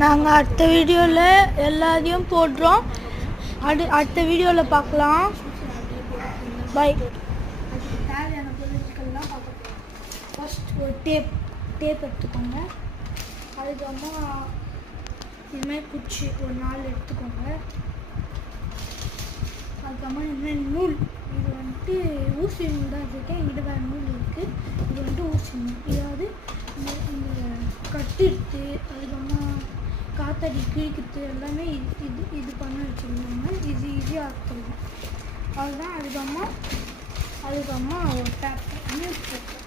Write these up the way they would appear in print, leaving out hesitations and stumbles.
நாங்கள் அடுத்த வீடியோவில் எல்லாத்தையும் போடுறோம். அடுத்த வீடியோவில் பார்க்கலாம். பை. அதுக்கு தேவையான பொருட்கள்லாம் பார்க்கலாம். ஃபர்ஸ்ட் ஒரு டேப் எடுத்துக்கோங்க. அதுக்கப்புறமா இதுமாதிரி குச்சி ஒரு 4 எடுத்துக்கோங்க. அதுக்கப்புறமா இதுமாதிரி நூல், இது வந்துட்டு ஊசி நூல் தான் வச்சுருக்கேன். எங்கிட்ட வேறு நூல் இருக்குது. இது வந்துட்டு ஊசி நூல். இதாவது இந்த கட்டிடுத்து அதுக்கப்புறமா காத்தாடி கிழிக்கிறது எல்லாமே இது பண்ண வச்சுருந்தாங்க. இது ஈஸியாக இருக்குது. அதுதான். அதுக்கப்புறமா ஒரு பேப்பர், நியூஸ் பேப்பர்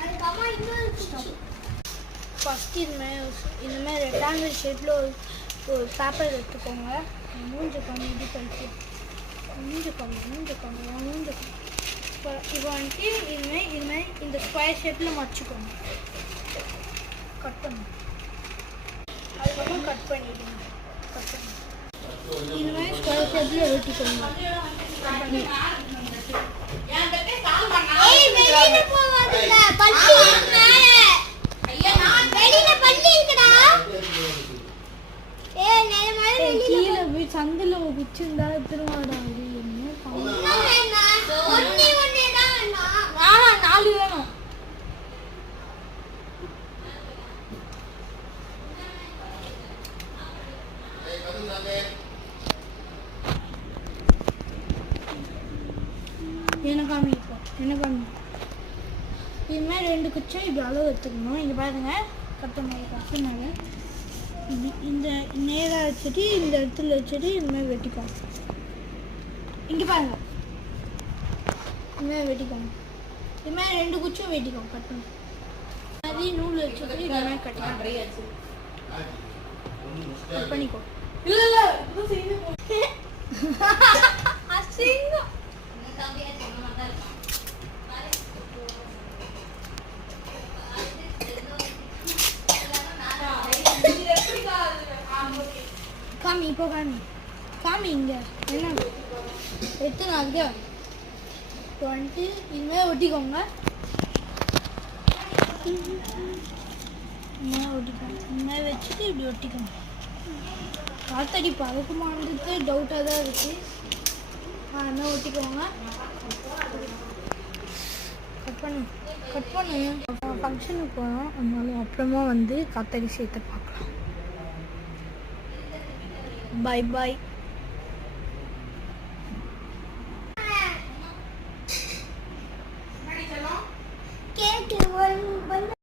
அதுக்கப்புறமா இன்னொரு ஸ்டவ். ஃபஸ்ட்டு இதுமாதிரி ரெக்டாங்கிள் ஷேப்பில் ஒரு பேப்பர் எடுத்துக்கோங்க. மூஞ்ச கம்மி இது கழிச்சு மூஞ்ச கம்மி இப்போ வந்துட்டு இதுமாதிரி இந்த ஸ்கொயர் ஷேப்பில் மடிச்சுக்கோங்க. கட் பண்ணு. அதுக்கப்புறம் கட் பண்ணிடுங்க. இதுமாதிரி ஸ்கொயர் ஷேப்பில் வெட்டிக்கோங்க. கீழே போய் சந்தில் வச்சிருந்தா திருவாடா 4 வேணும். என்ன காமி இதுமாதிரி 2 குச்சம் இப்படி அளவு எடுத்துக்கணும். இங்கே பாருங்க, கட்டுனாங்க. இந்த நேராக வச்சுட்டு இந்த இடத்துல வச்சுட்டு இதுமாதிரி வெட்டிக்கோங்க. இங்கே பாருங்க, இதுமாதிரி வெட்டிக்கோங்க. இதுமாதிரி 2 குச்சும் வெட்டிக்கோங்க. கட் பண்ணி மாதிரி நூல் வச்சுட்டு இதுமாதிரி கட் பண்ணிக்கோ. இல்லை அசிங்கம். காமி இங்கே என்ன எத்தனை அதுக்கே வந்துட்டு இதுமாதிரி ஒட்டிக்கோங்க. இதுமாதிரி வச்சுட்டு இப்படி ஒட்டிக்கோங்க. காத்தடி பழக்கமானது டவுட்டாக தான் இருக்குது. அதுமாதிரி ஒட்டிக்கோங்க. கட் பண்ணு. ஃபங்க்ஷனுக்கு போகிறோம், அதனால அப்புறமா வந்து காத்தடி சேர்த்து பார்க்கலாம். Bye.